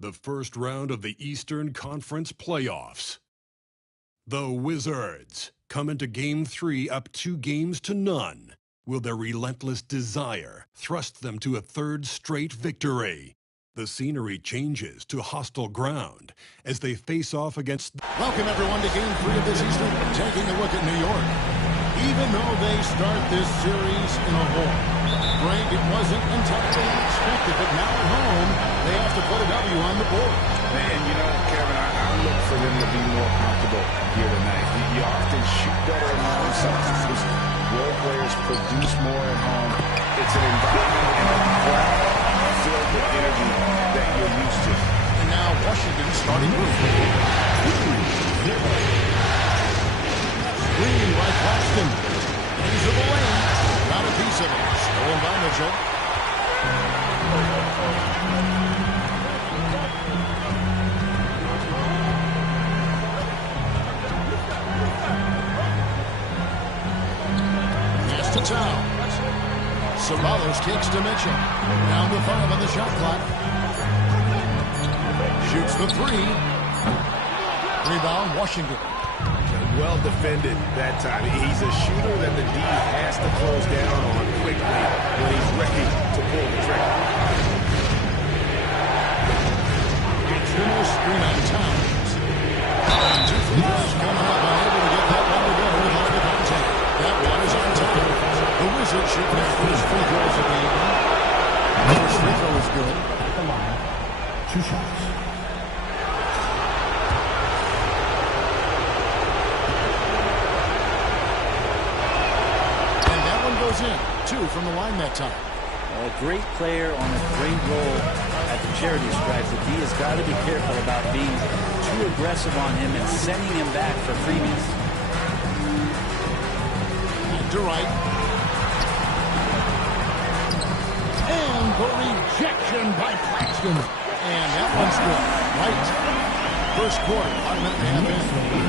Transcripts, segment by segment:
the first round of the Eastern Conference Playoffs. The Wizards come into Game 3 up 2-0. Will their relentless desire thrust them to a third straight victory? The scenery changes to hostile ground as they face off against... Welcome everyone to Game 3 of this Eastern. Taking a look at New York. Even though they start this series in a hole, Greg, it wasn't entirely unexpected, but now at home, they have to put a W on the board. Man, you know, Kevin, I look for them to be more comfortable here tonight. You often shoot better at home. Sometimes role players produce more at home. It's an environment and a crowd filled with energy that you're used to. And now Washington starting with 2-0. Screen by Claxton. Into the lane. Got a piece of it. Stolen by Mitchell. Pass to Towns. Ceballos kicks to Mitchell. Down to 5 on the shot clock. Shoots the 3. Rebound, Washington. Well defended that time. He's a shooter that the D has to close down on quickly when he's ready to pull the trigger. External screen on Towns. And 2 free throws coming up. Unable to get that one to go without the contact. That one is on top. The Wizards should make first free throws of the evening. First free throw is good. At the line, 2 shots. Goes in. 2 from the line that time. A great player on a great role at the charity stripe. The D has got to be careful about being too aggressive on him and sending him back for freebies. To right. And the rejection by Claxton. And that one's good. Right. First quarter. 1 minute and a half in.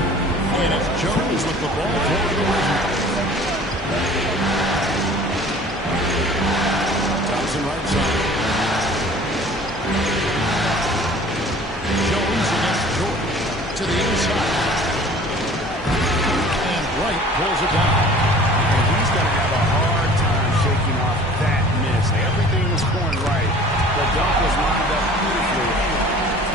And it's Jones with the ball for the Wizards. Thompson right side. Jones against George. To the inside. And Wright pulls it down. And he's going to have a hard time shaking off that miss. Everything was going right. The dunk was lined up beautifully,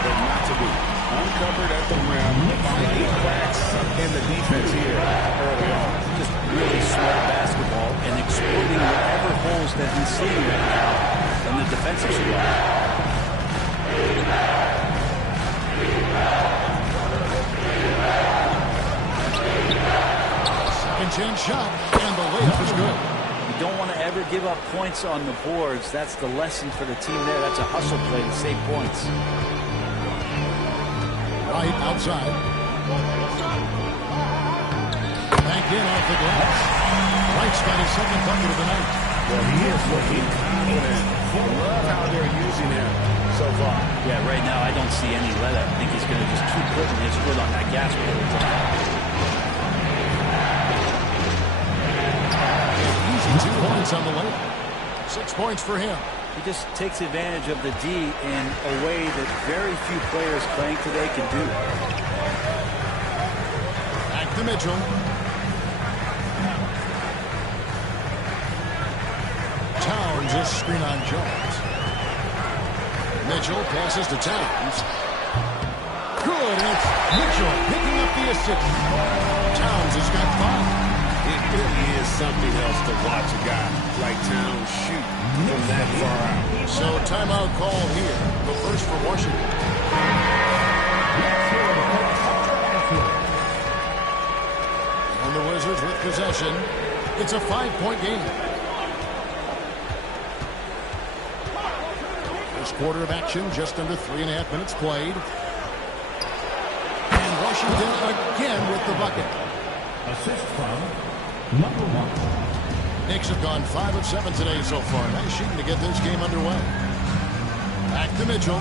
but not to be. Uncovered at the rim, finding cracks in the defense here early on. Just really smart basketball and exploiting whatever holes that he's seeing right now in the defensive squad. Second chance shot, and the layup is good. You don't want to ever give up points on the boards. That's the lesson for the team there. That's a hustle play to save points. Right outside. Back in off the glass. Wright's got his second bucket of the night. Well, he is looking confident. I love how they're using him so far. Yeah, right now I don't see any let up. I think he's going to just keep putting his foot on that gas pedal. Easy 2 points on the layup. 6 points for him. He just takes advantage of the D in a way that very few players playing today can do. Back to Mitchell. Towns is screen on Jones. Mitchell passes to Towns. Good, and it's Mitchell picking up the assist. Towns has got 5. It really is something else to watch a guy like Towns shoot from that far out. So timeout call here. The first for Washington. And the Wizards with possession. It's a 5-point game. First quarter of action, just under 3.5 minutes played. And Washington again with the bucket. Assist from number 1. Knicks have gone 5 of 7 today so far. Nice shooting to get this game underway. Back to Mitchell.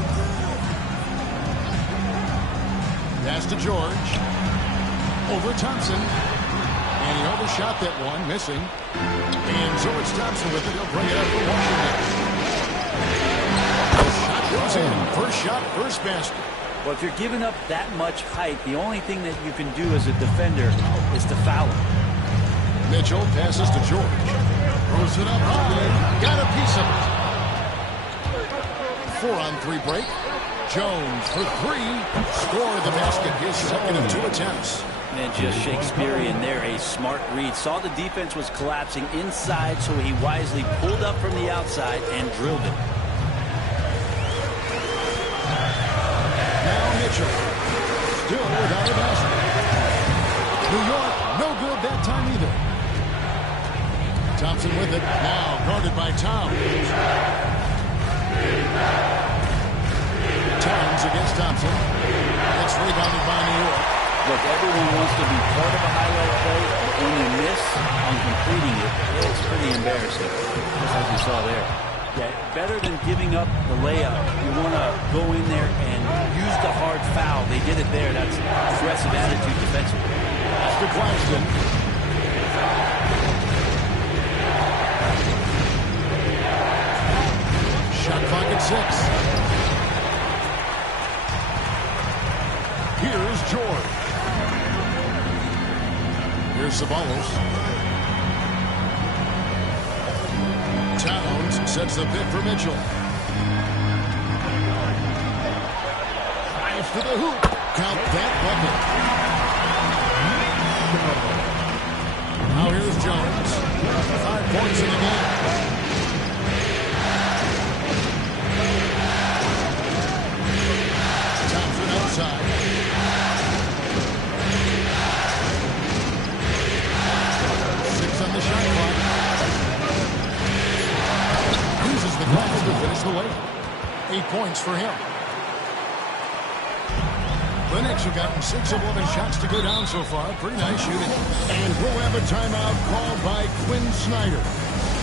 Pass to George. Over Thompson. And he overshot that one, missing. And so it's Thompson with it. He'll bring it up for Washington. The shot goes It's in. First shot, first basket. Well, if you're giving up that much height, the only thing that you can do as a defender is to foul him. Mitchell passes to George. Throws it up high. Got a piece of it. 4-on-3 break. Jones for three. Score the basket. His second of 2 attempts. And just Shakespearean there, a smart read. Saw the defense was collapsing inside, so he wisely pulled up from the outside and drilled it. Now Mitchell. Still without a basket. New York, no good that time either. Thompson with it. Now guarded by Towns. Towns against Thompson. It's rebounded by New York. Look, everyone wants to be part of a highlight play, but when you miss on completing it, it's pretty embarrassing, just like you saw there. Yeah, better than giving up the layup, you want to go in there and use the hard foul. They did it there. That's aggressive attitude defensively. That's to Claxton. Shot clock at 6. Here's George. Here's Ceballos. Towns sets the pick for Mitchell. Drives to the hoop. Count that bucket. Now here's Jones. 5 points in the game. Thompson outside. On the shot clock. Uses the glass to finish the layup. 8 points for him. The Knicks have gotten 6 of 11 shots to go down so far. Pretty nice shooting. And we'll have a timeout called by Quinn Snyder.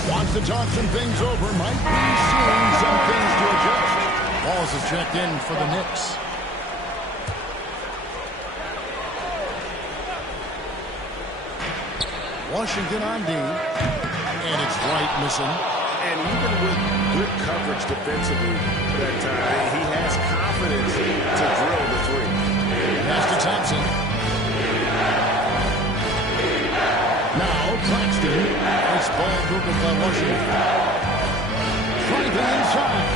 Wants to talk some things over. Might be seeing some things to adjust. Balls is checked in for the Knicks. Washington on D. And it's Wright missing. And even with good coverage defensively that time, he has confidence to drill the three. Pass to Thompson. Now Claxton. Nice ball movement by Washington. Driving inside.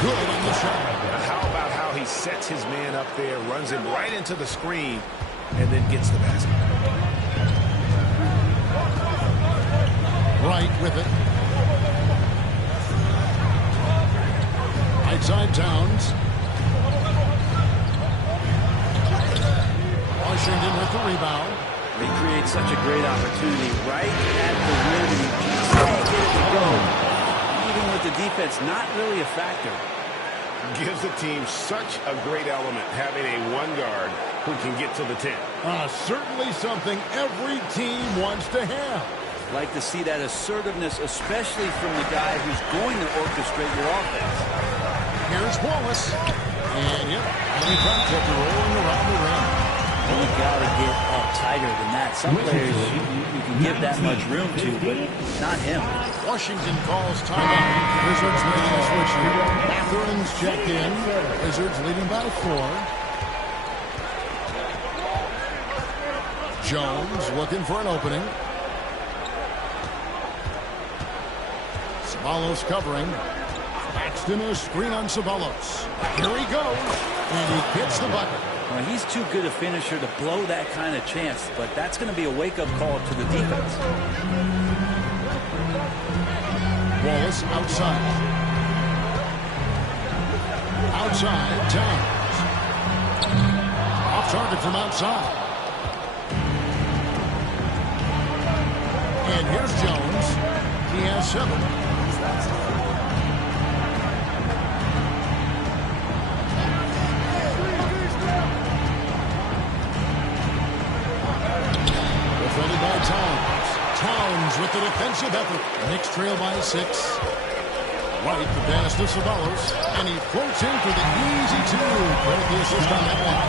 Good on the shot. How about how he sets his man up there, runs him right into the screen, and then gets the basket. Wright with it. Right side Towns. Washington with the rebound. They create such a great opportunity right at the rim, and he just can't get it to go. Even with the defense, not really a factor. Gives the team such a great element, having a one guard who can get to the 10. Certainly something every team wants to have. Like to see that assertiveness, especially from the guy who's going to orchestrate your offense. Here's Wallace. And, yep, only contact rolling around the rim. You got to get tighter than that. Some players you can give that much room to, but not him. Washington calls timeout. Wizards making a switch here. Matherin's checked in. Wizards leading by 4. Jones looking for an opening. Ceballos covering. Claxton a screen on Ceballos. Here he goes. And he gets the bucket. Well, he's too good a finisher to blow that kind of chance, but that's going to be a wake-up call to the defense. Wallace outside. Outside, Towns. Off target from outside. And here's Jones. He has 7. Defended by Towns. Towns with the defensive effort. Knicks trail by 6. Wright the pass to Ceballos. And he floats in for the easy 2. Credit the assist on that one.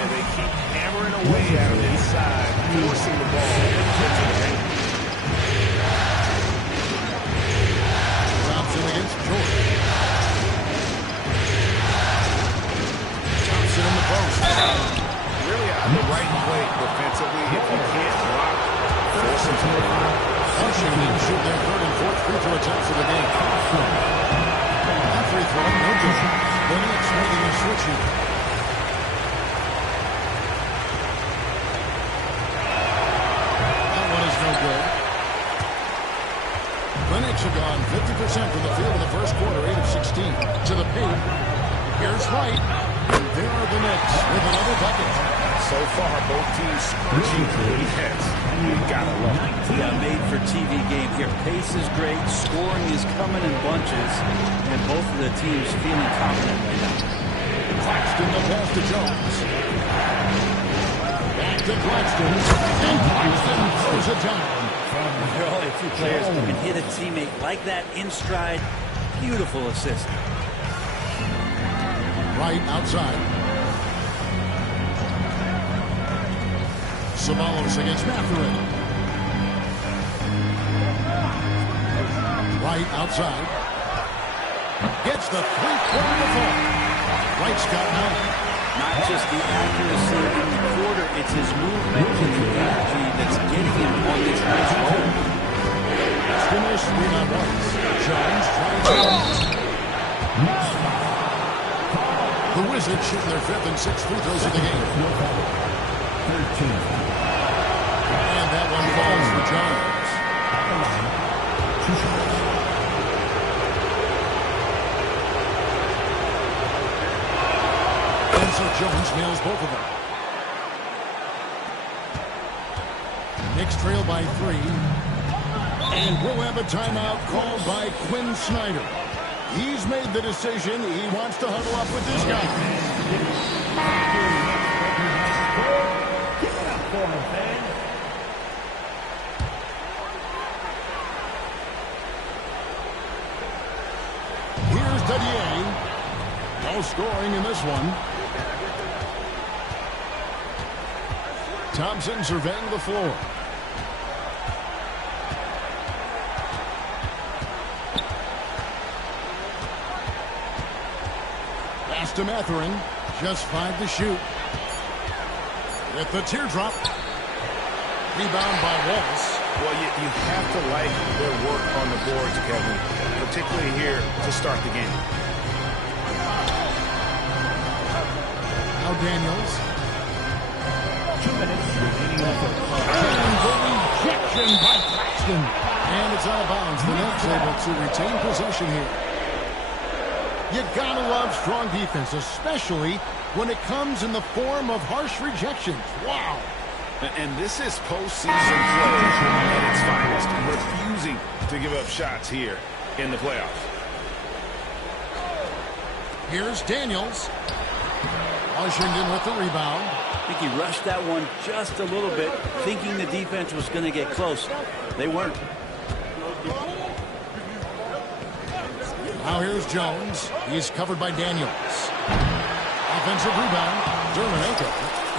And they keep hammering away at him inside, forcing the ball into the paint. Thompson against George. shoot their third and fourth free throw attempts of the game. That free throw, no good. The Knicks making a switch here. That one is no good. The Knicks have gone 50% from the field in the first quarter, 8 of 16. To the paint. Here's Wright. And there are the Knicks with another bucket. So far, both teams scorching defense. You gotta love it. Yeah, made for TV game here. Pace is great. Scoring is coming in bunches. And both of the teams feeling confident right now. Claxton the pass to Jones. Back to Claxton. And Claxton throws it down. There are only a few players who can hit a teammate like that in stride. Beautiful assist. Right outside. Sabalos against Mathurin. Right outside. Gets the three-quarter to fall. Wright's got none. Not just the accuracy in the quarter, it's his movement and the energy that's getting him on this nice roll. Stimulus rebound once. Jones trying to... The Wizards shooting their fifth and sixth free throws of the game. 13. And that one falls for Jones. 2 shots. And so Jones nails both of them. Knicks trail by 3. And we'll have a timeout called by Quinn Snyder. He's made the decision. He wants to huddle up with this guy. Here's Didier. No scoring in this one. Thompson surveying the floor. Pass to Mathurin. Just 5 to shoot. With the teardrop. Rebound by Wallace. Well, you have to like their work on the boards, Kevin, particularly here to start the game. Now Daniels. 2 minutes remaining in the first. And the rejection by Claxton. And it's out of bounds. The Nets able to retain possession here. You gotta love strong defense, especially when it comes in the form of harsh rejections. Wow. And this is postseason play at its finest, refusing to give up shots here in the playoffs. Here's Daniels. Washington with the rebound. I think he rushed that one just a little bit, thinking the defense was going to get close. They weren't. Now here's Jones. He's covered by Daniels. Offensive rebound. Dermanenko.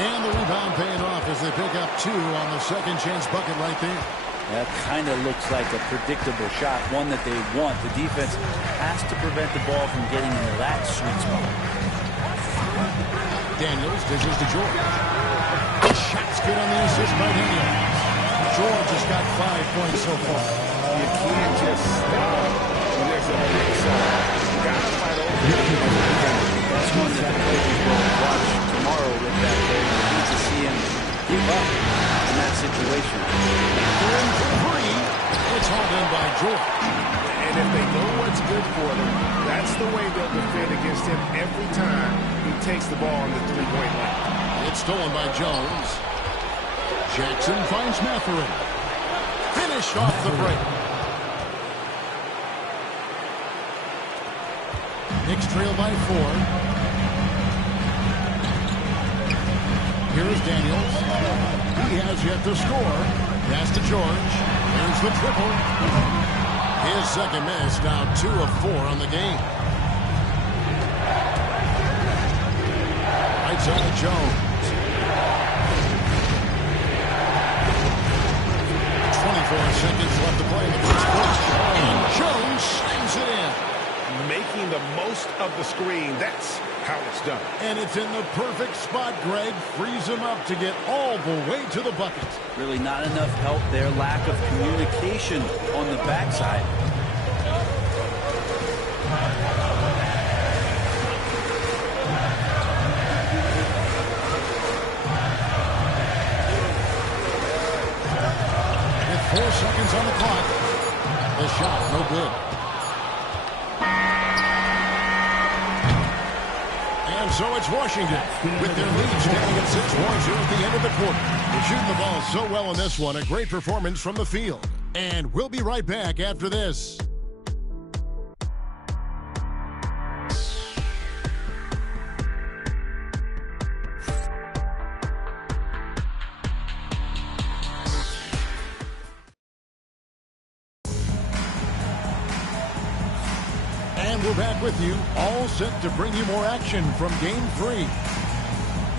And the rebound paying off as they pick up 2 on the second chance bucket right there. That kind of looks like a predictable shot, one that they want. The defense has to prevent the ball from getting into that sweet spot. Daniels dishes to George. The shot's good on the assist by Daniels. George has got 5 points so far. You can't just stop when there's a mix-up. You got to fight over it. That's one that the coaches will watch tomorrow with that play. They need to see him give up in that situation. In for 3. It's hauled in by George. And if they know what's good for them, that's the way they'll defend against him every time he takes the ball on the three-point line. It's stolen by Jones. Jackson finds Mathurin. Finished off the break. Knicks trail by 4. Here is Daniels. He has yet to score. Pass to George. There's the triple. His second miss, now 2 of 4 on the game. Right side, Jones. 24 seconds left to play in the first quarter. And Jones slams it in. Making the most of the screen. That's how it's done. And it's in the perfect spot, Greg. Frees him up to get all the way to the bucket. Really not enough help there. Lack of communication on the backside. With 4 seconds on the clock. The shot, no good. And so it's Washington with their lead standing at 6 points here at the end of the quarter. They're shooting the ball so well in this one. A great performance from the field. And we'll be right back after this. And we're back with you, all set to bring you more action from Game 3.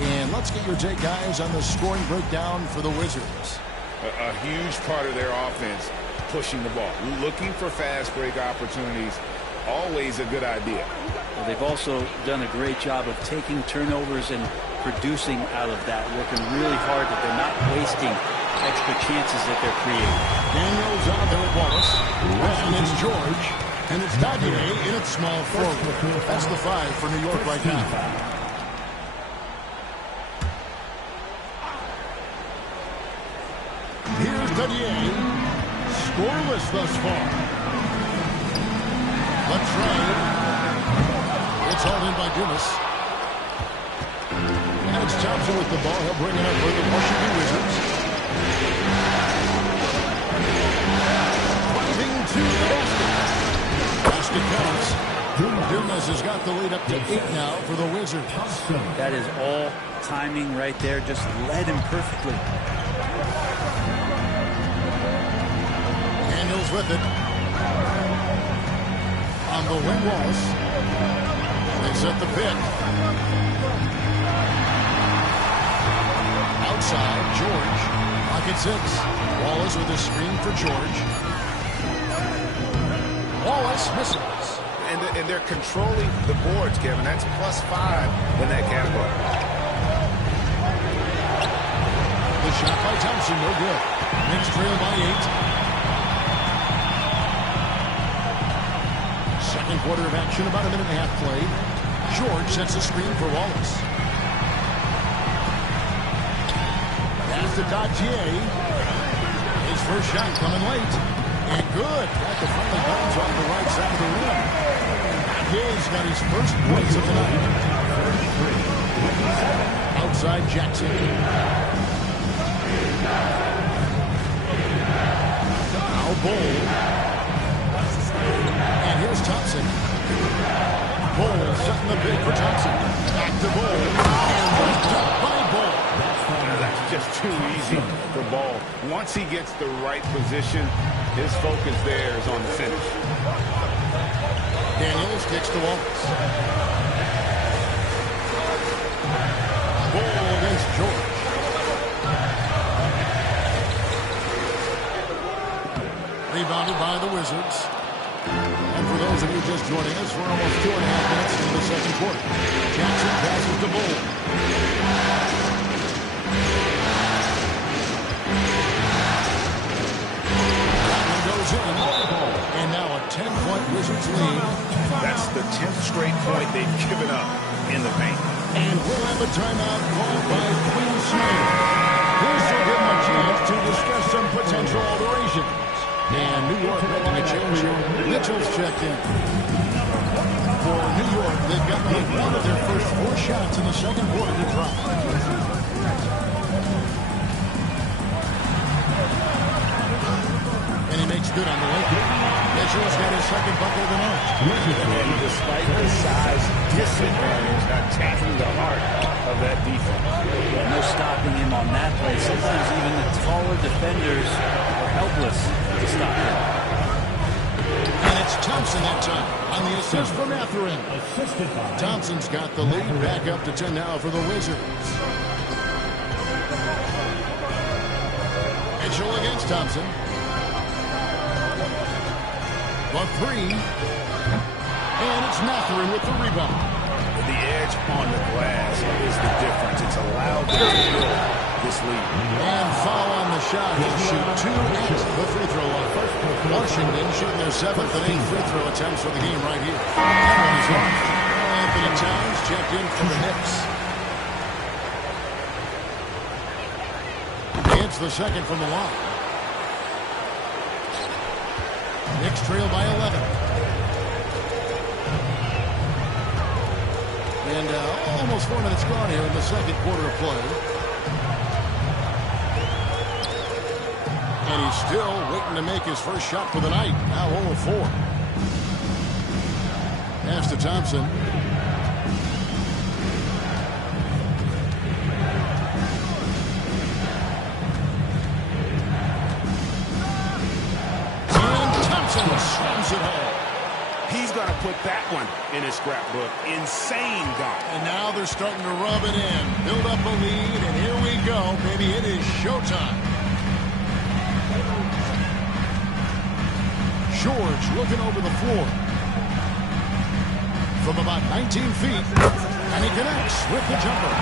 And let's get your take, guys, on the scoring breakdown for the Wizards. A huge part of their offense, pushing the ball. Looking for fast break opportunities, always a good idea. Well, they've also done a great job of taking turnovers and producing out of that, working really hard that they're not wasting extra chances that they're creating. Daniels out there at Wallace. And it's George. And it's Daguerre in its small forward. That's the 5 for New York right now. Here's Daguerre. Scoreless thus far. The trade. It's hauled in by Dumas. And it's Thompson with the ball. He'll bring it up for the Washington Wizards. Driving to the basket. Basket counts. Dumas has got the lead up to 8 now for the Wizards. That is all timing right there. Just led him perfectly. Daniels with it. On the wing, Wallace. They set the pick. Outside, George. Pocket 6. Wallace with a screen for George. Wallace misses. And they're controlling the boards, Kevin. That's +5 in that category. The shot by Thompson, no good. Knicks trail by 8. Second quarter of action, about a minute and a half played. George sets a screen for Wallace. Pass to Daguerre. His first shot coming late. And good. Got the friendly bounce on the right side of the rim. Daguerre's got his first points of the night. Outside Jackson. Now Bull. And here's Thompson. Bull setting the big for Thompson. Back to Bull. And lift up by Bull. That's just too easy for Ball. Once he gets the right position, his focus there is on the finish. Daniels kicks to Wallace. Bull against George. Rebounded by the Wizards. And for those of you just joining us, we're almost 2.5 minutes into the second quarter. Jackson passes to Bull. That one goes in. And now a 10-point Wizards lead. That's the 10th straight point they've given up in the paint. And we'll have a timeout called by Quinn Snyder. This will give him a chance to discuss some potential alterations. And New York making a change here. Mitchell's checked in. For New York, they've got one of their first 4 shots in the second quarter to drop. And he makes good on the way. Mitchell's got his second bucket of the night. And despite the size disadvantage, attacking the heart of that defense. Yeah, no stopping him on that play. Sometimes even the taller defenders are helpless to stop him. And it's Thompson that time on the assist from Mathurin. Thompson's got the lead back up to 10 now for the Wizards. Mitchell against Thompson. The 3. And it's Mathurin with the rebound. The edge on the glass is the difference. It's allowed them to build this lead. And foul on the shot. He'll shoot 2 at the free throw line. Washington shooting their 7th and 8th free throw attempts for the game right here. That one is off. Anthony Towns checked in for the Knicks. Hits the second from the line. Knicks trail by 11. And almost 4 minutes gone here in the second quarter of play. And he's still waiting to make his first shot for the night. Now 0 of 4. Pass to Thompson. And Thompson slams it home. He's going to put that one in his scrapbook. Insane dunk. And now they're starting to rub it in. Build up a lead, and here we go. Maybe it is showtime. George looking over the floor. From about 19 feet. And he connects with the jumper.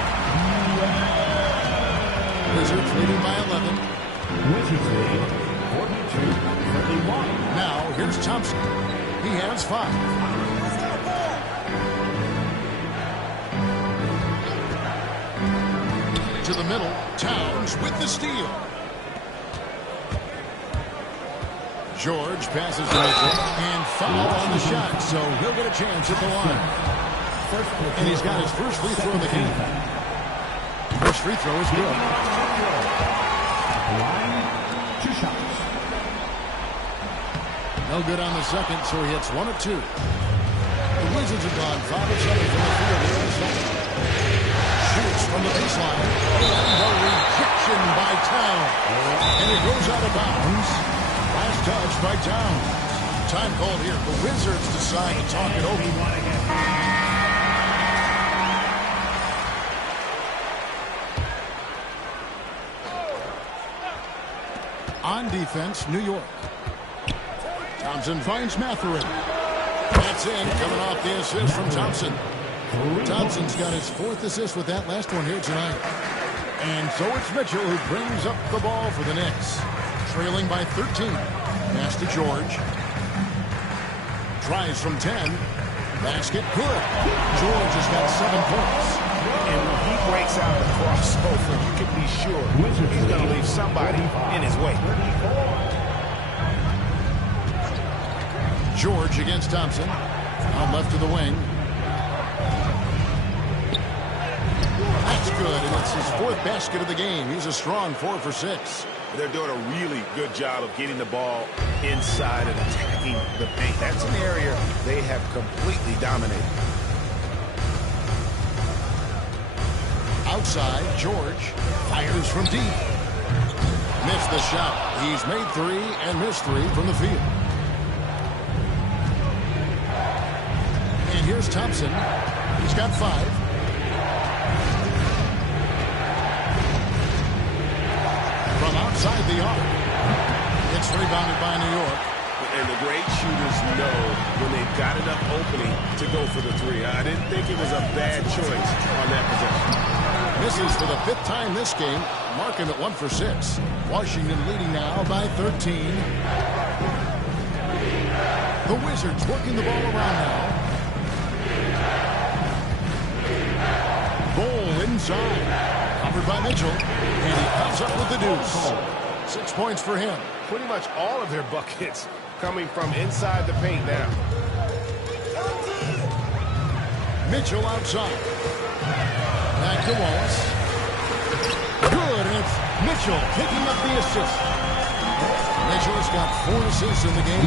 Wizards leading by 11. Wizards lead 42-31. Now, here's Thompson. He has 5. To the middle. Towns with the steal. George passes to Mitchell and foul on the shot, so he'll get a chance at the line. And he's got his first free throw of the game. First free throw is good. Line, 2 shots. No good on the second, so he hits 1 of 2. The Wizards have gone 5 of 7 from the field here in the second. Shoots from the baseline. And the rejection by Towns. And it goes out of bounds. Last touch by Towns. Time called here. The Wizards decide to talk it over. On defense, New York. Thompson finds Matherin. That's in, coming off the assist from Thompson. Thompson's got his 4th assist with that last one here tonight. And so it's Mitchell who brings up the ball for the Knicks. Trailing by 13. Pass to George. Tries from 10. Basket good. George has got 7 points. And when he breaks out the crossover, you can be sure he's going to leave somebody in his way. George against Thompson. Now left to the wing. That's good, and it's his 4th basket of the game. He's a strong 4 for 6. They're doing a really good job of getting the ball inside and attacking the paint. That's an area they have completely dominated. Outside, George fires from deep. Missed the shot. He's made 3 and missed 3 from the field. And here's Thompson. He's got 5. From outside the arc. It's rebounded by New York. And the great shooters know when they've got enough opening to go for the 3. I didn't think it was a bad choice on that possession. Misses for the 5th time this game, marking it 1 for 6. Washington leading now by 13. The Wizards working the ball around now. Ball inside. Covered by Mitchell. And he comes up with the deuce. 6 points for him. Pretty much all of their buckets coming from inside the paint now. Mitchell outside. Back to Wallace. Good, and it's Mitchell picking up the assist. Mitchell's got 4 assists in the game.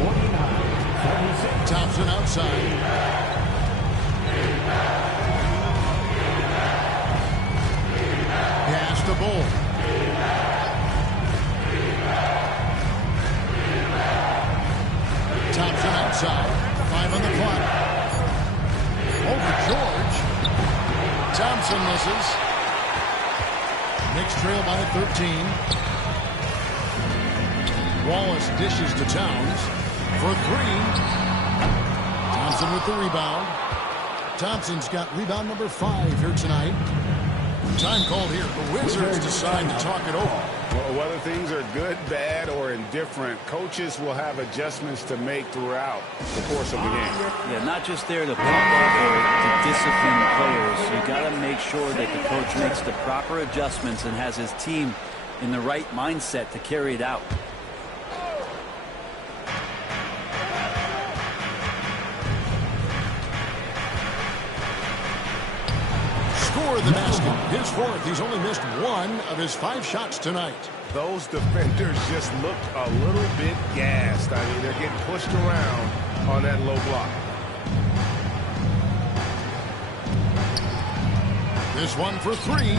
49-76. Thompson outside. Pass to Bull. Thompson outside. 5 on the clock. Over George. Thompson misses. Knicks trail by 13. Wallace dishes to Towns for 3. Thompson with the rebound. Thompson's got rebound number 5 here tonight. Time called here. The Wizards decide to talk it over. Well, whether things are good, bad, or indifferent, coaches will have adjustments to make throughout the course of the game. Yeah, not just there to pump up or to discipline the players. You got to make sure that the coach makes the proper adjustments and has his team in the right mindset to carry it out. Score the basket. His 4th. He's only missed 1 of his 5 shots tonight. Those defenders just looked a little bit gassed. I mean, they're getting pushed around on that low block. This one for 3.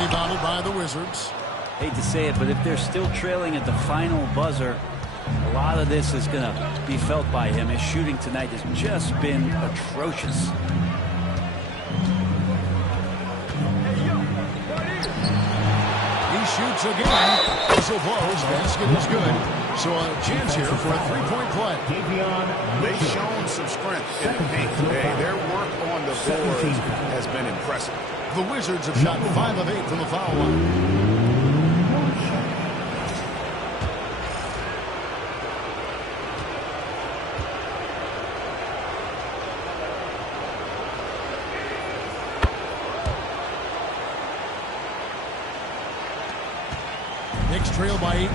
Rebounded by the Wizards. Hate to say it, but if they're still trailing at the final buzzer, a lot of this is going to be felt by him. His shooting tonight has just been atrocious. Shoots again. Whistle blows. Basket is good. So a chance here for a 3-point play. They've shown some strength in the paint. Their work on the boards has been impressive. The Wizards have shot 5 of 8 from the foul line. Knicks trail by 18.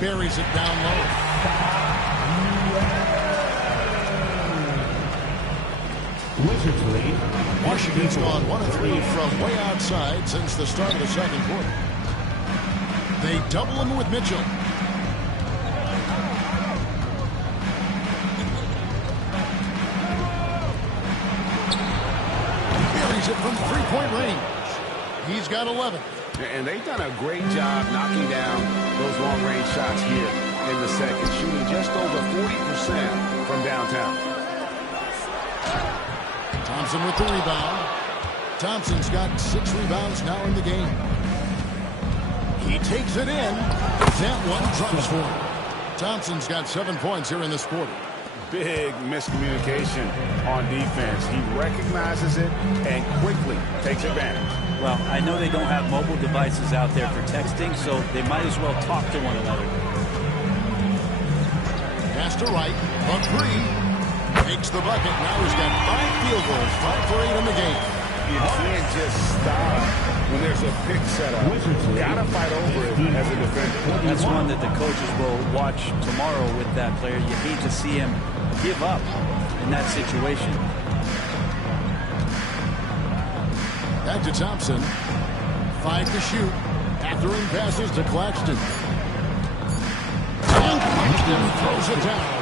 Buries it down low. Wizards lead. Washington's gone 1 of 3 from way outside since the start of the second quarter. They double him with Mitchell. It from 3-point range. He's got 11. And they've done a great job knocking down those long-range shots here in the second, shooting just over 40% from downtown. Thompson with the rebound. Thompson's got 6 rebounds now in the game. He takes it in. That one drops for him. Thompson's got 7 points here in this quarter. Big miscommunication on defense. He recognizes it and quickly takes advantage. Well, I know they don't have mobile devices out there for texting, so they might as well talk to one another. Pass to Wright. On 3. Makes the bucket. Now he's got 5 field goals. 5 for 8 in the game. You can't just stop when there's a pick set up. Got to fight over it as a defender. That's one that the coaches will watch tomorrow with that player. You hate to see him give up in that situation. Back to Thompson. 5 to shoot. Catherine passes to Claxton. And Claxton throws it down.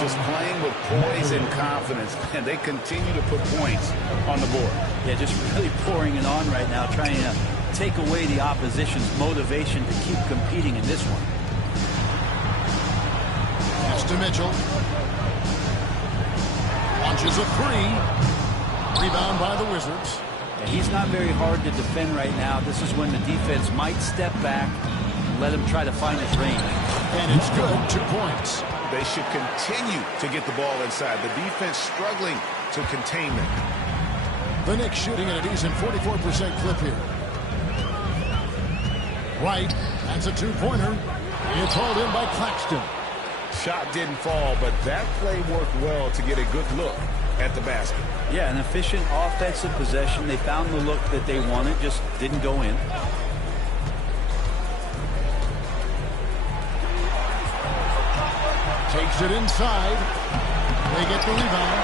Just playing with poise and confidence, and they continue to put points on the board. Yeah, just really pouring it on right now, trying to take away the opposition's motivation to keep competing in this one. Pass to Mitchell. Launches a 3. Rebound by the Wizards. Yeah, he's not very hard to defend right now. This is when the defense might step back and let him try to find his range. And it's good. 2 points. They should continue to get the ball inside. The defense struggling to contain them. The Knicks shooting at a decent 44% clip here. Wright, that's a 2-pointer. It's hauled in by Claxton. Shot didn't fall, but that play worked well to get a good look at the basket. Yeah, an efficient offensive possession. They found the look that they wanted, just didn't go in. Takes it inside. They get the rebound.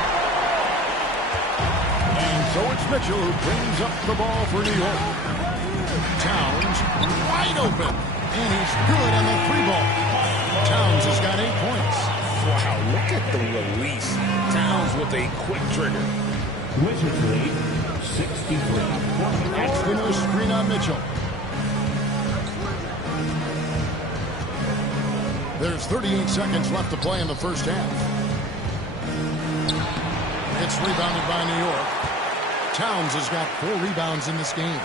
And so it's Mitchell who brings up the ball for New York. Towns wide open. And he's good on the 3-ball. Towns has got 8 points. Wow, look at the release. Towns with a quick trigger. Wizards lead 63. That's the no screen on Mitchell. There's 38 seconds left to play in the first half. It's rebounded by New York. Towns has got 4 rebounds in this game.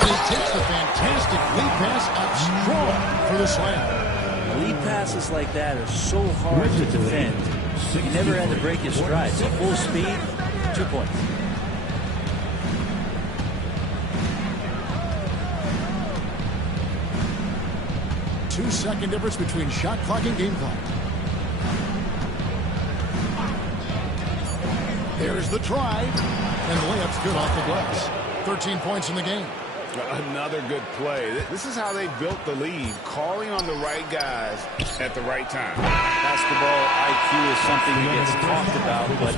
And he takes the fantastic lead pass up strong for the slam. Lead passes like that are so hard to defend. He never had to break his stride. So full speed, 2 points. Two-second difference between shot clock and game clock. There's the try, and the layup's good off the glass. 13 points in the game. Another good play. This is how they built the lead, calling on the right guys at the right time. Basketball IQ is something that gets talked about, but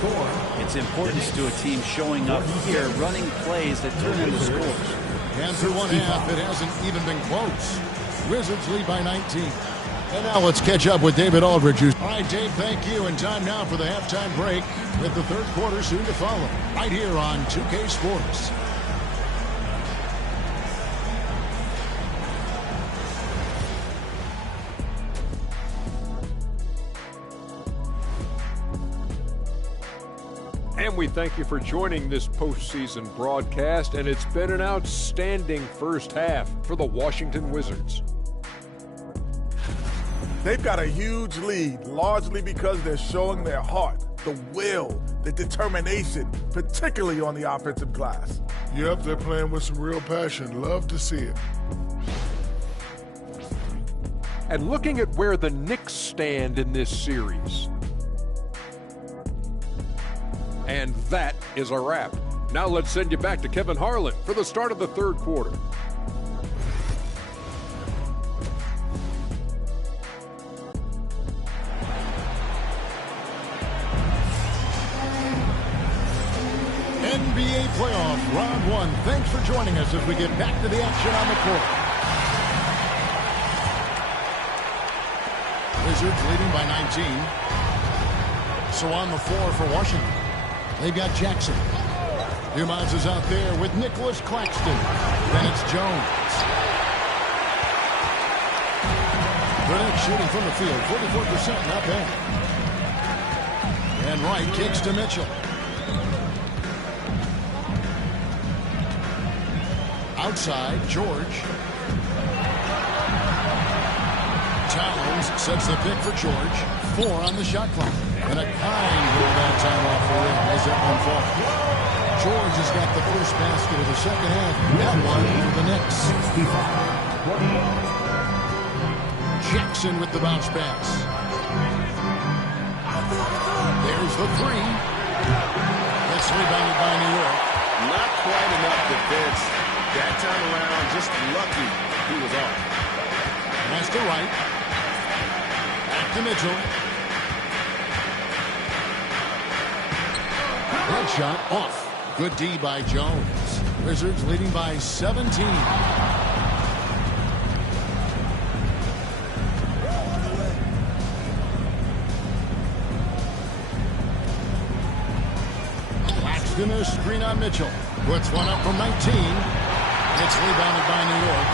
its importance to a team showing up here, running plays that turn into scores. And through one half, it hasn't even been close. Wizards lead by 19. And now let's catch up with David Aldridge. All right, Dave, thank you. And time now for the halftime break with the third quarter soon to follow. Right here on 2K Sports. And we thank you for joining this postseason broadcast, and it's been an outstanding first half for the Washington Wizards. They've got a huge lead, largely because they're showing their heart, the will, the determination, particularly on the offensive glass. Yep, they're playing with some real passion. Love to see it. And looking at where the Knicks stand in this series. And that is a wrap. Now let's send you back to Kevin Harlan for the start of the third quarter. NBA Playoffs Round 1. Thanks for joining us as we get back to the action on the court. Wizards leading by 19. So on the floor for Washington, they've got Jackson. Dumas is out there with Nicholas Claxton. Then it's Jones. Redick shooting from the field, 44%, not bad. And Wright kicks to Mitchell. Outside, George. Towns sets the pick for George. 4 on the shot clock. And a kind goal that time off the rim as that one falls. George has got the first basket of the second half. That one for the Knicks. 65. Jackson with the bounce pass. There's the three. It's rebounded by New York. Not quite enough defense. That time around, just lucky he was off. Pass to Wright. Back to Mitchell. That shot off. Good D by Jones. Wizards leading by 17. Claxton a screen on Mitchell. Puts one up from 19. It's rebounded by New York.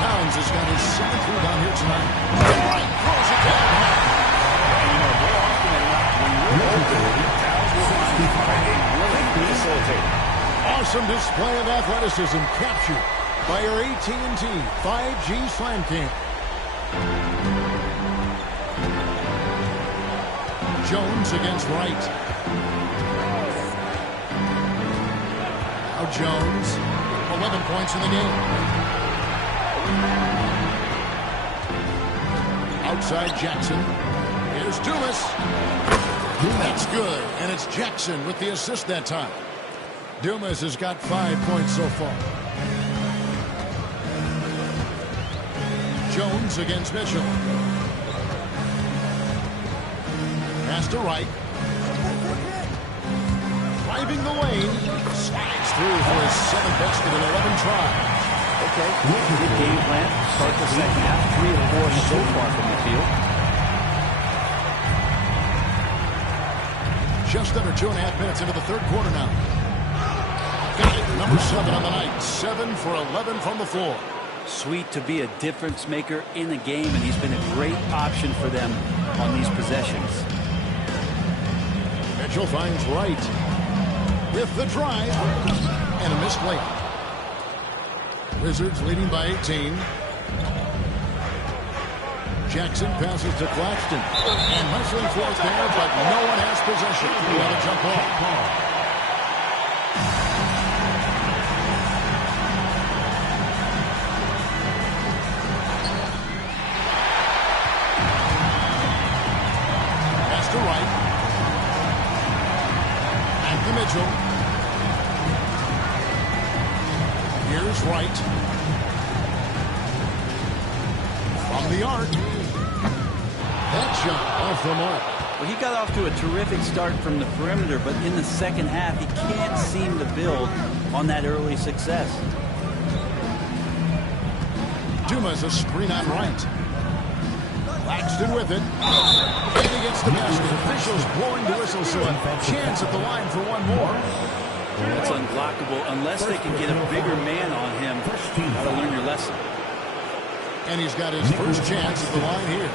Towns has got his 7th rebound here tonight. Right, throws it down. More often than not, when you're open, Towns will find a willing facilitator. Awesome display of athleticism captured by our AT&T 5G Slam Cam. Jones against Wright. Now Jones, 11 points in the game. Outside Jackson. Here's Dumas. That's good, and it's Jackson with the assist that time. Dumas has got 5 points so far. Jones against Mitchell. Pass to Wright. Driving the lane. Slides through for his 7th basket in 11 tries. Okay, good game plan. Start the second half. 3 of 4 so far from the field. Just under 2.5 minutes into the third quarter now. Got it, number 7 on the night. 7 for 11 from the floor. Sweet to be a difference maker in the game, and he's been a great option for them on these possessions. Mitchell finds Wright with the drive and a missed layup. Wizards leading by 18. Jackson passes to Claxton. And hustling for it there, but no one has possession. We have a jump ball. To right. And to Mitchell. Here's Wright. From the arc. That shot off the mark. Well, he got off to a terrific start from the perimeter, but in the second half, he can't seem to build on that early success. Dumas a screen on Wright. Claxton with it. And he gets the basket. Officials blowing the whistle, so a chance at the line for one more. That's unblockable unless they can get a bigger man on him. Got to learn your lesson. And he's got his first chance at the line here.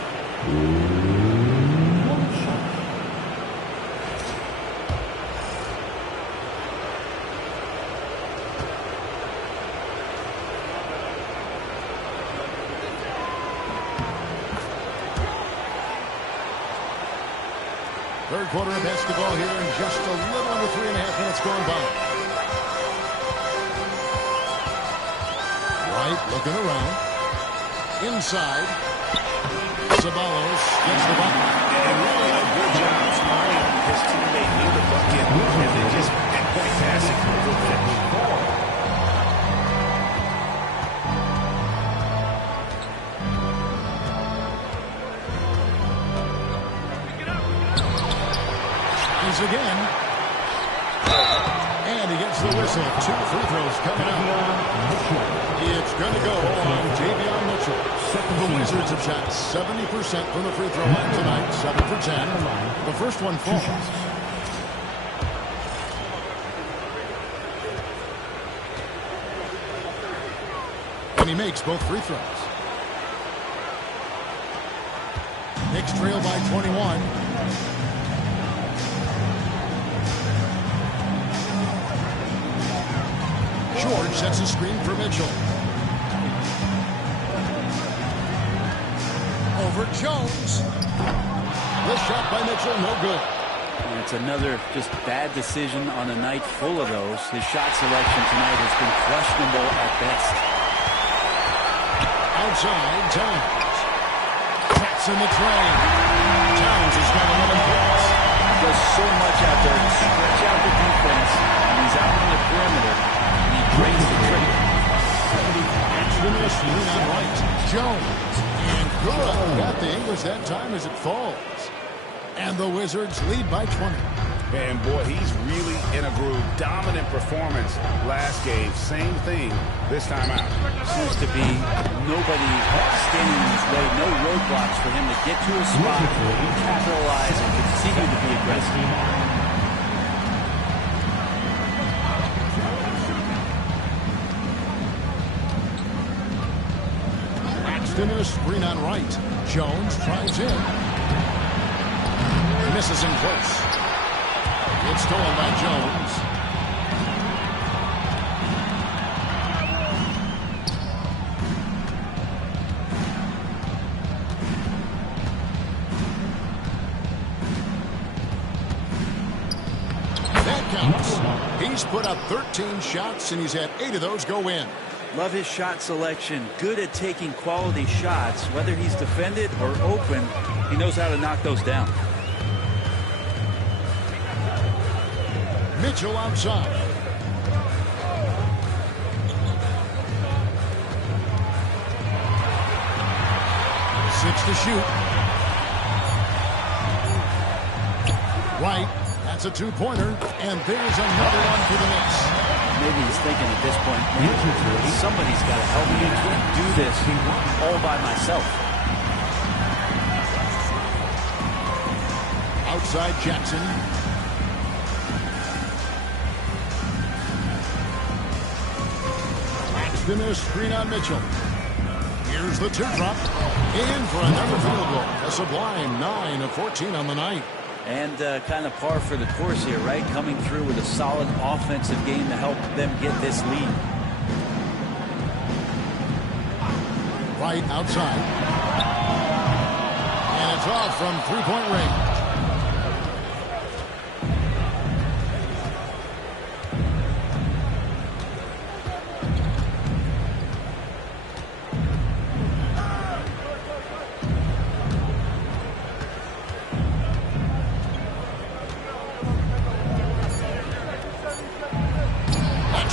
Third quarter of basketball here in just a little under 3.5 minutes gone by. Wright looking around. Inside. Ceballos gets the bucket. And really a good job spying his teammate near the bucket, and then just pinpoint passing for a good finish. Again. And he gets the whistle. 2 free throws coming up. It's going to go on Davion Mitchell. The Wizards have shot 70% from the free throw line tonight. 7 for 10. The first one falls. And he makes both free throws. Knicks trail by 21. George sets a screen for Mitchell. Over Jones. The shot by Mitchell, no good. And it's another just bad decision on a night full of those. His shot selection tonight has been questionable at best. Outside, Towns. Taps in the train. Towns has got 11 points. Does so much out there to stretch out the defense, and he's out on the perimeter. Drains the trigger. Screen on Wright. Jones. And good. Got the English that time as it falls. And the Wizards lead by 20. And boy, he's really in a groove. Dominant performance last game. Same thing this time out. Seems to be nobody standing in his way. No roadblocks for him to get to a spot, capitalize, and continue to be aggressive. In a screen on Wright. Jones drives in. Misses him close. It's stolen by Jones. That counts. He's put up 13 shots, and he's had 8 of those go in. Love his shot selection. Good at taking quality shots. Whether he's defended or open, he knows how to knock those down. Mitchell outside. Six to shoot. Right. That's a 2-pointer. And there's another one for the Knicks. Maybe he's thinking at this point, somebody's got to help me. I can't do this all by myself. Outside Jackson. Claxton a screen on Mitchell. Here's the teardrop. In for another field goal. A sublime 9 of 14 on the night. And kind of par for the course here, right? Coming through with a solid offensive game to help them get this lead. Right outside. And it's off from three-point range.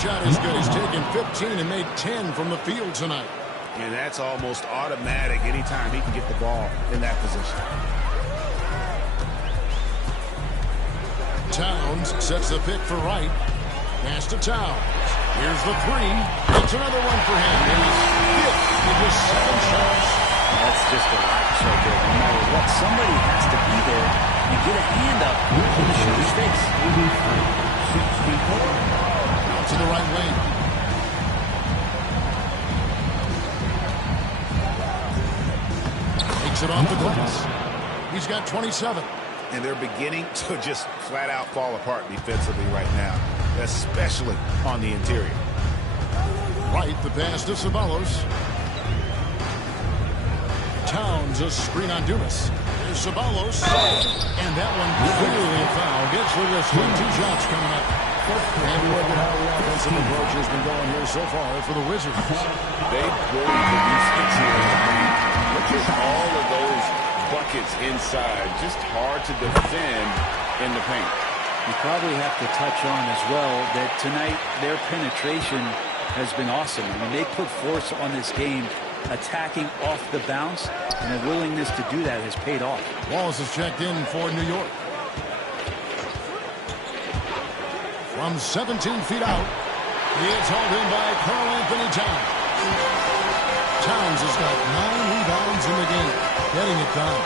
Shot is good. He's taken 15 and made 10 from the field tonight. And that's almost automatic anytime he can get the ball in that position. Towns sets the pick for Wright. Pass to Towns. Here's the three. It's another one for him. And he's fifth with just 7 shots. That's just a lot right there. No matter what, somebody has to be there and get a hand up in the shooter's face. 64. To the right wing. Takes it off the glass. He's got 27. And they're beginning to just flat out fall apart defensively right now, especially on the interior. Right, the pass to Ceballos. Towns a screen on Dumas. There's Ceballos. And that one clearly a foul. Gets the wrist. 2 shots coming up. And look at how the offensive approach has been going here so far for the Wizards. They bully the defense here in the paint. Look at all of those buckets inside. Just hard to defend in the paint. You probably have to touch on as well that tonight their penetration has been awesome. I mean, they put force on this game, attacking off the bounce, and their willingness to do that has paid off. Wallace is checked in for New York. From 17 feet out, it's hauled in by Karl-Anthony Towns. Towns has got 9 rebounds in the game, getting it done.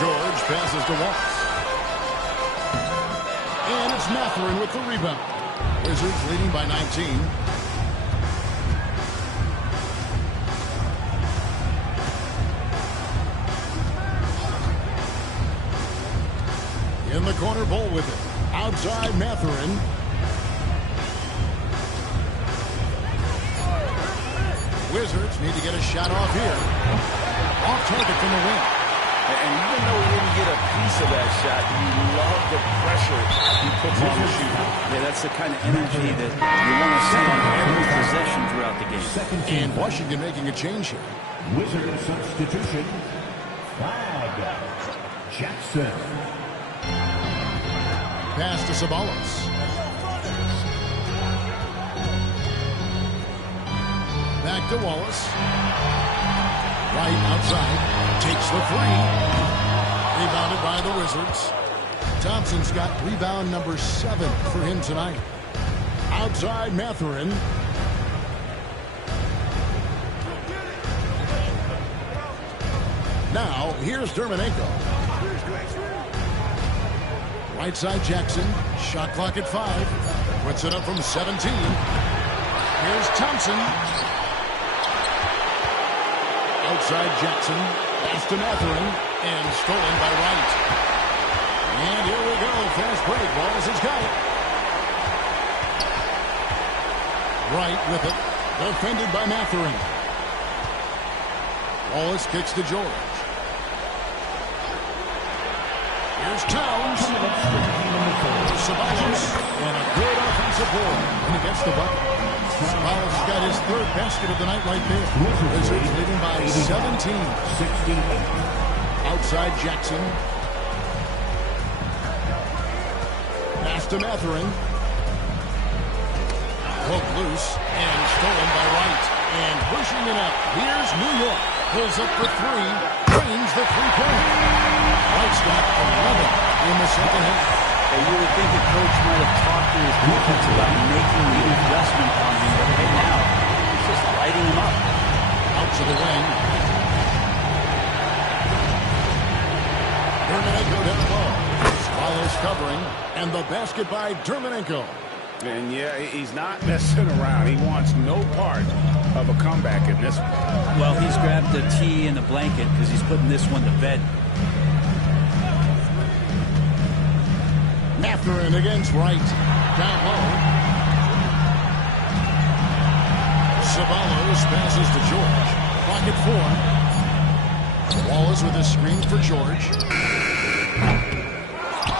George passes to Wallace. And it's Mathurin with the rebound. Wizards leading by 19. In the corner, Bull with it. Outside Mathurin. Wizards need to get a shot off here. Off target from the wing. And even though he didn't get a piece of that shot, you love the pressure he puts on the shooter. Yeah, that's the kind of energy that you want to see on every possession throughout the game. And Washington making a change here. Wizard substitution. Flag. Jackson. Pass to Ceballos. Back to Wallace. Right outside. Takes the three. Rebounded by the Wizards. Thompson's got rebound number 7 for him tonight. Outside Mathurin. Now, here's Dermanenko. Right side Jackson. Shot clock at 5. Puts it up from 17. Here's Thompson. Outside Jackson. Pass to Mathurin. And stolen by Wright. And here we go. Fast break. Wallace has got it. Wright with it. Defended by Mathurin. Wallace kicks to George. Here's Towns. Ceballos. And a good offensive board. And he gets the bucket. Ceballos got his 3rd basket of the night right there. Wizards leading by 17. Outside Jackson. Pass to Mathurin. Poked loose and stolen by Wright. And pushing it up. Here's New York. Pulls up for 3. Drains the 3-pointer. Wright's got 11 in the second half. You would think the coach might have talked to his defense about making the adjustment on him, but right now, he's just lighting him up. Out to the wing. Dermanenko down low. Swallows covering, and the basket by Dermanenko. And yeah, he's not messing around. He wants no part of a comeback in this one. Well, he's grabbed the tee and the blanket because he's putting this one to bed. Mathurin against Wright. Down low. Ceballos passes to George. Pocket 4. Wallace with a screen for George.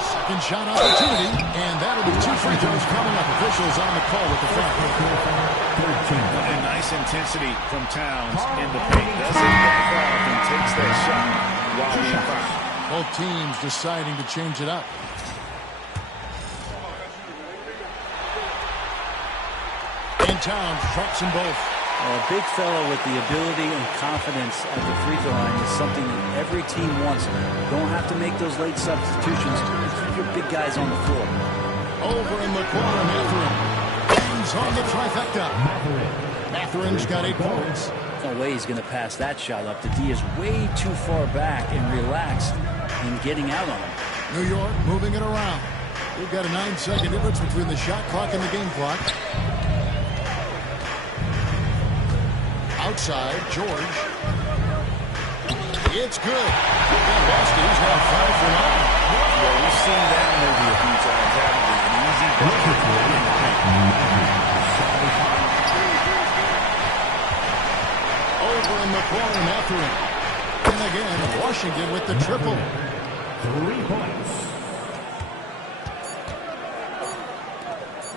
Second shot opportunity, and that'll be 2 free throws coming up. Officials on the call with the foul. And nice intensity from Towns in the paint. Doesn't get fouled and takes that shot while being fouled. Both teams deciding to change it up. And Towns drops them both. A big fellow with the ability and confidence at the free throw line is something that every team wants. Don't have to make those late substitutions. Keep your big guys on the floor. Over in the corner, Matherin. Hangs on the trifecta. Matherin's got 8 points. No way he's going to pass that shot up. The D is way too far back and relaxed in getting out on him. New York moving it around. We've got a 9-second difference between the shot clock and the game clock. Outside, George. It's good. Bastian's now 5 for 9. Well, we've seen that movie a few times, haven't we? An easy bucket in the paint. Over in the corner, Matherin. And again, Washington with the triple. 3 points.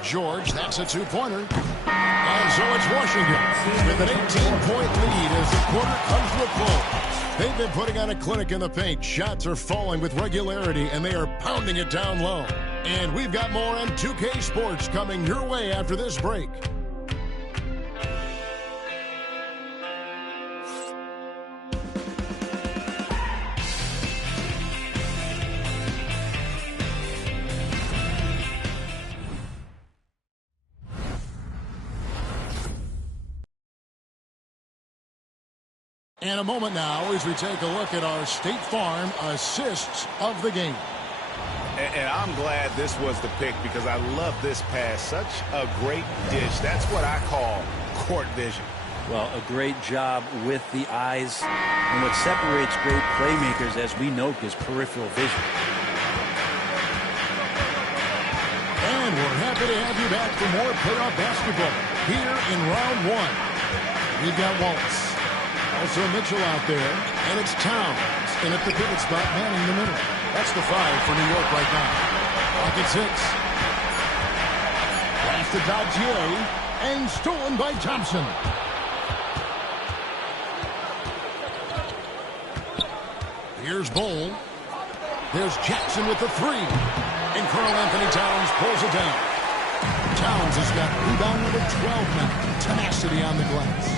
George, that's a 2-pointer. And so it's Washington with an 18-point lead as the quarter comes to a close. They've been putting on a clinic in the paint. Shots are falling with regularity, and they are pounding it down low. And we've got more on 2K Sports coming your way after this break. And a moment now as we take a look at our State Farm assists of the game. And I'm glad this was the pick because I love this pass. Such a great dish. That's what I call court vision. Well, a great job with the eyes. And what separates great playmakers, as we know, is peripheral vision. And we're happy to have you back for more playoff basketball here in round 1. We've got Wallace. Also Mitchell out there, and it's Towns in at the pivot spot, manning the middle. That's the 5 for New York right now. Pocket 6. Pass to Dodgier, and stolen by Thompson. Here's Bowl. There's Jackson with the 3. And Karl Anthony Towns pulls it down. Towns has got rebound number 12 now. Tenacity on the glass.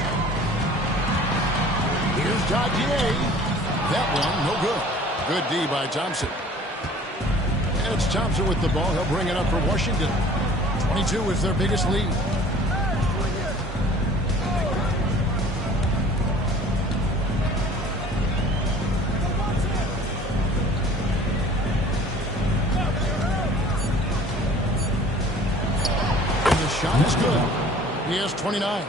Here's Dodgier. That one, no good. Good D by Thompson. And it's Thompson with the ball. He'll bring it up for Washington. 22 is their biggest lead. And the shot is good. He has 29.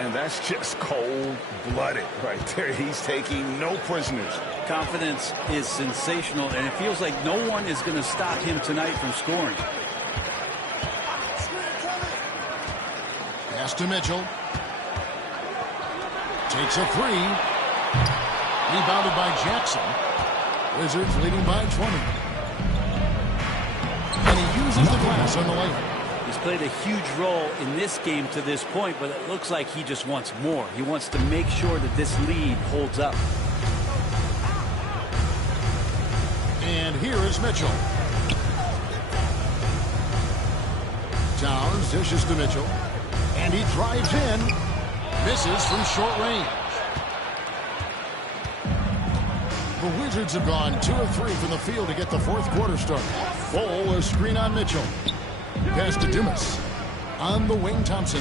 And that's just cold-blooded right there. He's taking no prisoners. Confidence is sensational, and it feels like no one is going to stop him tonight from scoring. Pass to Mitchell. Takes a 3. Rebounded by Jackson. Wizards leading by 20. And he uses the glass on the layup. He's played a huge role in this game to this point, but it looks like he just wants more. He wants to make sure that this lead holds up. And here is Mitchell. Towns dishes to Mitchell. And he drives in. Misses from short range. The Wizards have gone 2 of 3 from the field to get the 4th quarter started. Bowl, a screen on Mitchell. Pass to Dumas. On the wing, Thompson.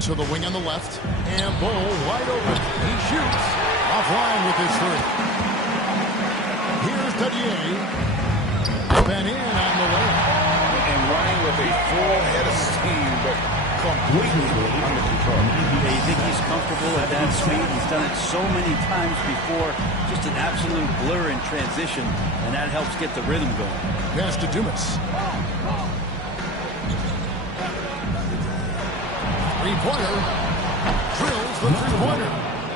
To the wing on the left. And Bowl wide open. He shoots. Offline with his 3. Here's Dodier. Up and in on the way. And running with a full head of steam, but completely under control. You think he's comfortable at that speed? He's done it so many times before. Just an absolute blur in transition, and that helps get the rhythm going. Pass to Dumas. 3-pointer. Drills the three-pointer.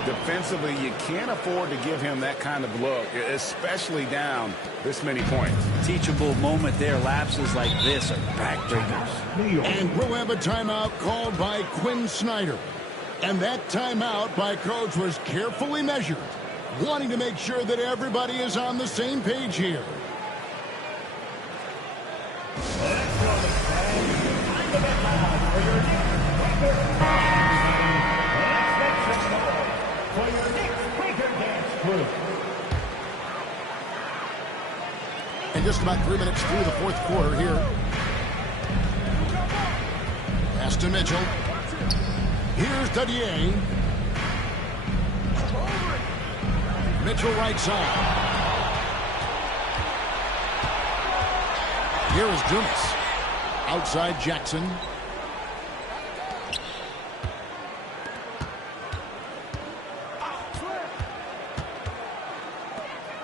Defensively, you can't afford to give him that kind of look, especially down this many points. Teachable moment there. Lapses like this are backbreakers. And we'll have a timeout called by Quinn Snyder. And that timeout by Coach was carefully measured, wanting to make sure that everybody is on the same page here. And just about 3 minutes through the fourth quarter here. Pass to Mitchell. Here's Dadier. Mitchell right side. Here is Dumas. Outside Jackson.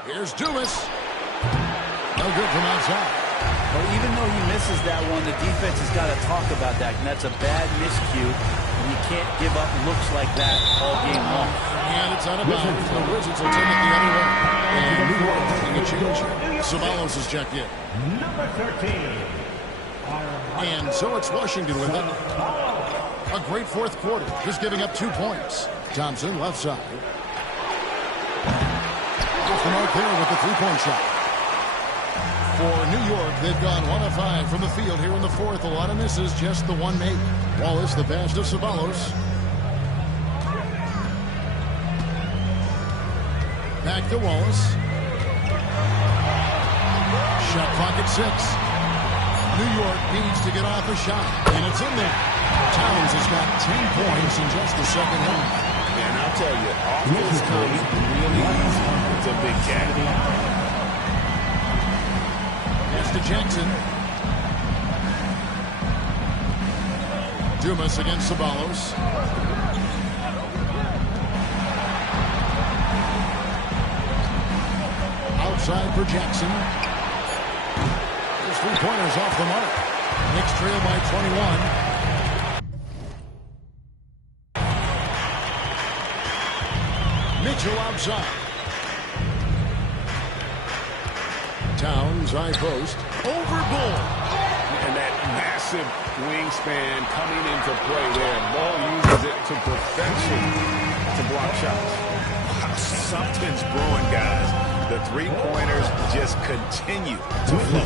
Here's Dumas. No good from outside. Well, even though he misses that one, the defense has got to talk about that. And that's a bad miscue. And you can't give up looks like that all game long. And it's out of bounds. The Wizards will take it the other way. And New York making a change. Sabalos is checked in. Number 13. And so it's Washington with it. A great fourth quarter, just giving up 2 points. Thompson, left side. Off the mark there with the three-point shot. For New York, they've gone 1 of 5 from the field here in the fourth. A lot of misses, just the one make. Wallace, the pass to Sabalos. Back to Wallace. Shot clock at 6. New York needs to get off a shot, and it's in there. Towns has got 10 points in just the second half. And I'll tell you, offense comes really easy to Big Cat. Pass to Jackson. Dumas against Sabalos. Outside for Jackson. His three-pointers off the mark. Knicks trail by 21. Mitchell outside. Towns, high post. Over Bull. And that massive wingspan coming into play there. Ball uses it to perfection to block shots. Wow, something's brewing, guys. The three-pointers just continue to flow.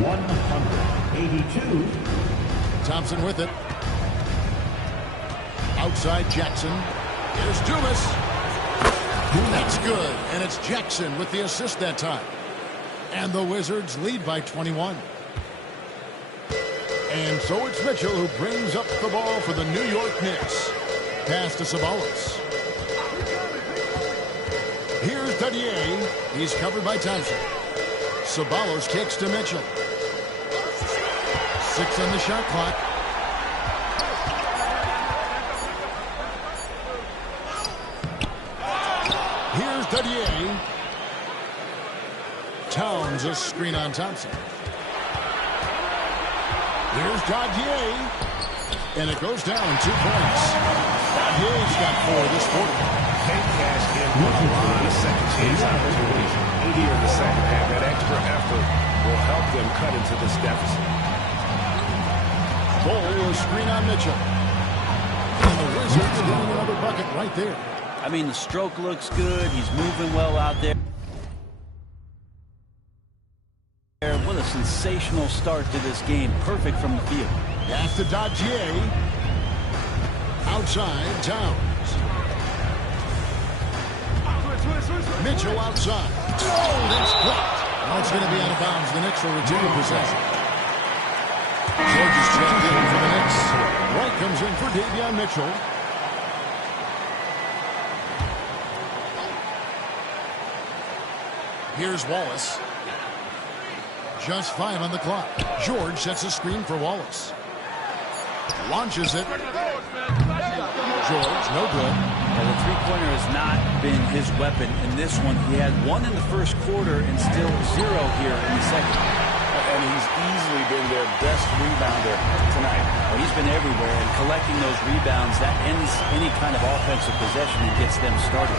182. Thompson with it. Outside Jackson. Here's Dumas. That's good. And it's Jackson with the assist that time. And the Wizards lead by 21. And so it's Mitchell who brings up the ball for the New York Knicks. Pass to Sabalos. Here's Dadier. He's covered by Thompson. Sabalos kicks to Mitchell. 6 on the shot clock. Here's Dadier. Towns a screen on Thompson. Here's Dadier. And it goes down 2 points. Dadier's got 4 this quarter. They cashed in with a lot of second chance opportunities here in the second half. That extra effort will help them cut into this deficit. Bull will screen on Mitchell. And the Wizards getting another bucket right there. I mean, the stroke looks good. He's moving well out there. What a sensational start to this game. Perfect from the field. Pass to Dadier. Outside, Towns. Mitchell outside. Oh, that's blocked. Now it's going to be out of bounds. The Knicks will retain possession. George is checked in for the Knicks. White comes in for Davion Mitchell. Here's Wallace. Just 5 on the clock. George sets a screen for Wallace. Launches it. George, no good. Well, the three-pointer has not been his weapon in this one. He had 1 in the first quarter and still 0 here in the second. And he's easily been their best rebounder tonight. Well, he's been everywhere, and collecting those rebounds, that ends any kind of offensive possession and gets them started.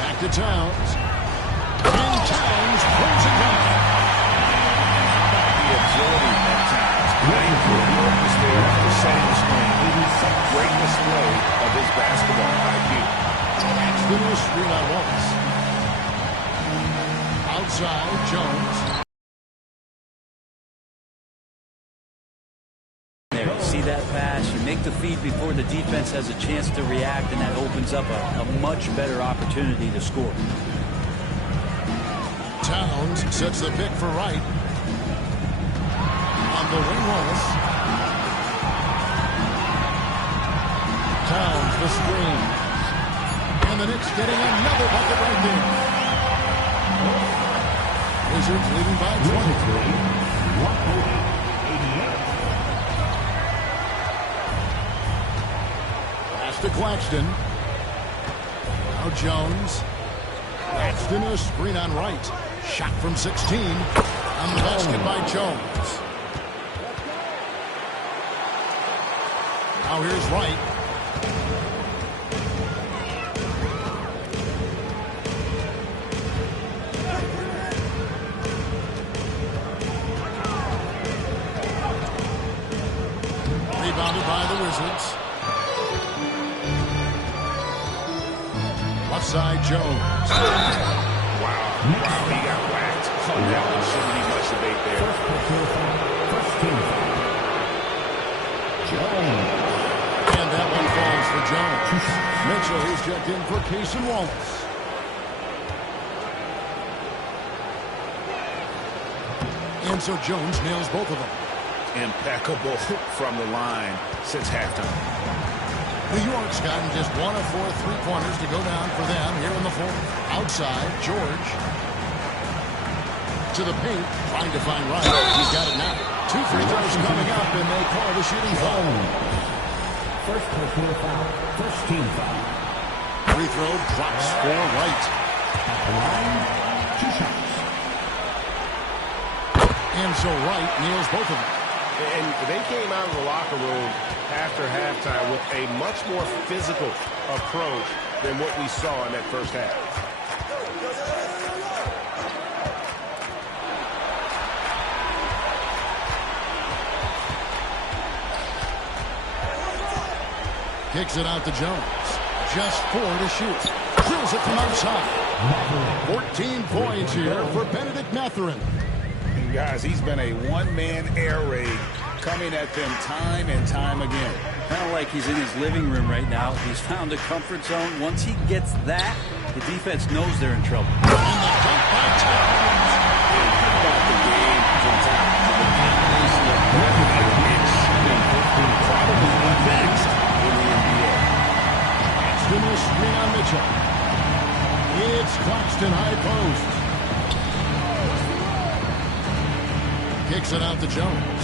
Back to Towns. And Towns pulls it down. The agility at times. Playing for the purpose there after setting the screen. Great display of his basketball IQ. Paxton will screen on Wallace. Outside, Jones. There, you see that pass, you make the feed before the defense has a chance to react, and that opens up a much better opportunity to score. Towns sets the pick for Wright. On the wing, Wallace. Towns the screen. And the Knicks getting another bucket right there. Wizards leading by 23. To Claxton. Now Jones. Claxton a screen on Wright. Shot from 16. On the basket by Jones. Now here's Wright. Rebounded by the Wizards. Side Jones. Wow, he got whacked. That one shouldn't be much debate there. First team foul. Jones. And that one falls for Jones. Mitchell is checked in for Case and Wallace. And so Jones nails both of them. Impeccable from the line since halftime. New York's gotten just 1 of 4 3-pointers to go down for them here in the fourth. Outside, George. To the paint, trying to find Wright. He's got it now. 2 free throws coming up, and they call the shooting foul. First personal foul. First team foul. Free throw drops for Wright. At the line, 2 shots. And so Wright nails both of them. And they came out of the locker room after halftime with a much more physical approach than what we saw in that first half. Kicks it out to Jones. Just 4 to shoot. Drills it from outside. 14 points here for Benedict Mathurin. Guys, he's been a one-man air raid coming at them time and time again. Kind of like he's in his living room right now. He's found a comfort zone. Once he gets that, the defense knows they're in trouble. And the dunk by Towns. About the game from Towns. The combination of breath and shooting probably the best in the NBA. Claxton will screen on Mitchell. It's Claxton high post. Kicks it out to Jones.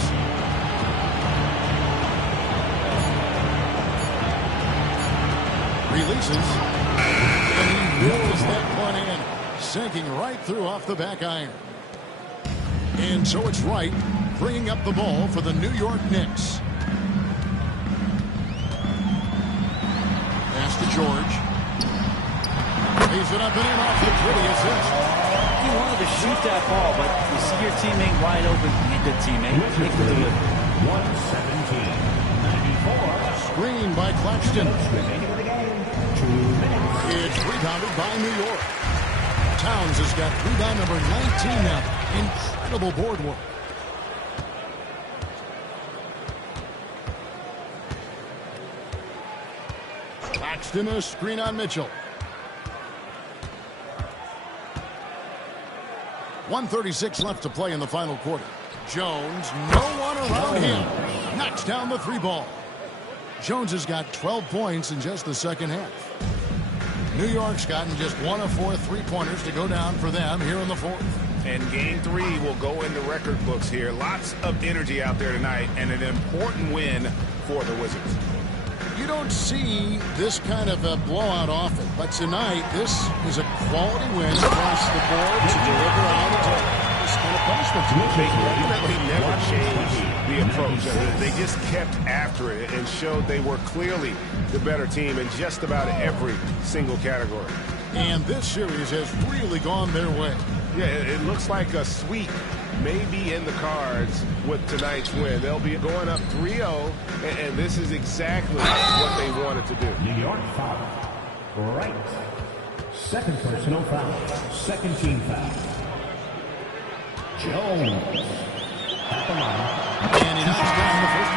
Releases. And he drills that one in. Sinking right through off the back iron. And so it's Wright bringing up the ball for the New York Knicks. Pass to George. Lays it up and in off the pretty assist. You wanted to shoot that ball, but you see your teammate wide open. Be a good teammate. Make the delivery. 117-94. Screen by Claxton. Remaining of the game. 2 minutes. It's rebounded by New York. Towns has got rebound number 19 now. Incredible board work. Claxton a screen on Mitchell. 1:36 left to play in the final quarter. Jones, no one around him. Knocks down the 3 ball. Jones has got 12 points in just the second half. New York's gotten just 1 of 4 3-pointers to go down for them here in the fourth. And game 3 will go in the record books here. Lots of energy out there tonight and an important win for the Wizards. You don't see this kind of a blowout often, but tonight this is a quality win across the board to deliver out this kind of punishment. They definitely never changed the approach. They just kept after it and showed they were clearly the better team in just about every single category. And this series has really gone their way. Yeah, it looks like a sweep may be in the cards with tonight's win. They'll be going up 3-0, and this is exactly what they wanted to do. New York foul. Right. Second personal foul. Second team foul. Jones. At the line. And he knocks down the first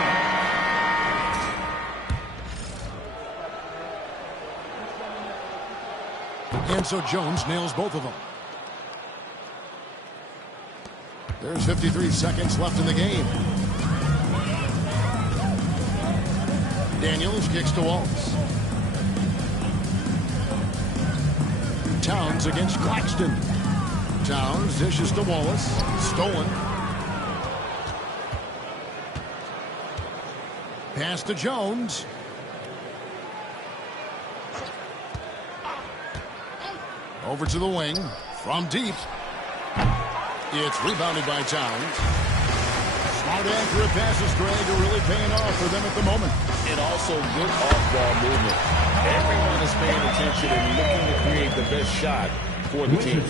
one. And so Jones nails both of them. There's 53 seconds left in the game. Daniels kicks to Wallace. Towns against Claxton. Towns dishes to Wallace. Stolen. Pass to Jones. Over to the wing. From deep. It's rebounded by Towns. Smart, accurate passes, Greg, are really paying off for them at the moment. And also good off-ball movement. Everyone is paying attention and looking to create the best shot for the team.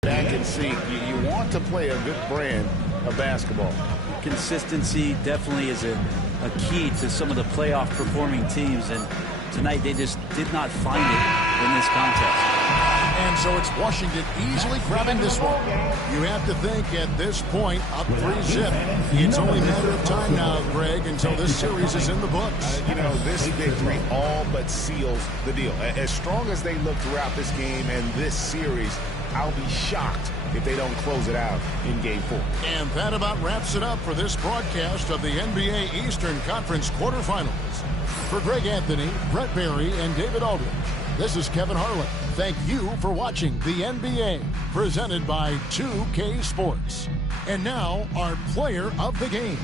Back and see, you want to play a good brand of basketball. Consistency definitely is a key to some of the playoff performing teams, and tonight they just did not find it in this contest. And so it's Washington easily grabbing this one. You have to think at this point, up 3-zip. It's only a matter of time now, Greg, until this series is in the books. You know, this victory all but seals the deal. As strong as they look throughout this game and this series, I'll be shocked if they don't close it out in Game 4. And that about wraps it up for this broadcast of the NBA Eastern Conference quarterfinals. For Greg Anthony, Brett Barry, and David Aldridge, this is Kevin Harlan. Thank you for watching the NBA, presented by 2K Sports. And now, our player of the game.